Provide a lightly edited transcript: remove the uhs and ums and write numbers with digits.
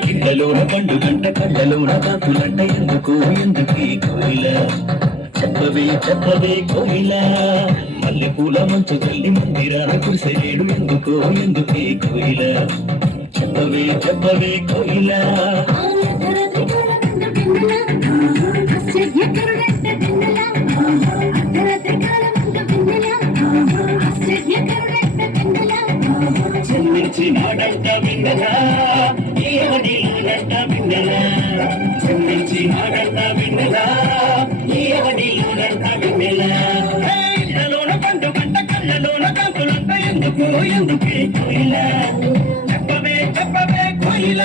కళ్ళలోన పండు గంట కళ్ళలోన కాకులంట ఎందుకు ఎందుకే కోయిల చెప్పవే చెప్పవే కోయిల మల్లె పూల మంచు తల్లి మందిరాన కురిసేడు ఎందుకో ఎందుకే కోయిల చెప్పవే చెప్పవే కోయిల చెల్లించినాడంట విన్నదా ఏవడిలోనంట విన్నదా చెల్లించినాడంట విన్నదా ఏవడిలోనంట విన్నదా కళ్ళలోన పండు గంట కళ్ళలోన కాకులంట ఎందుకు ఎందుకే కోయిల చెప్పవే చెప్పవే కోయిల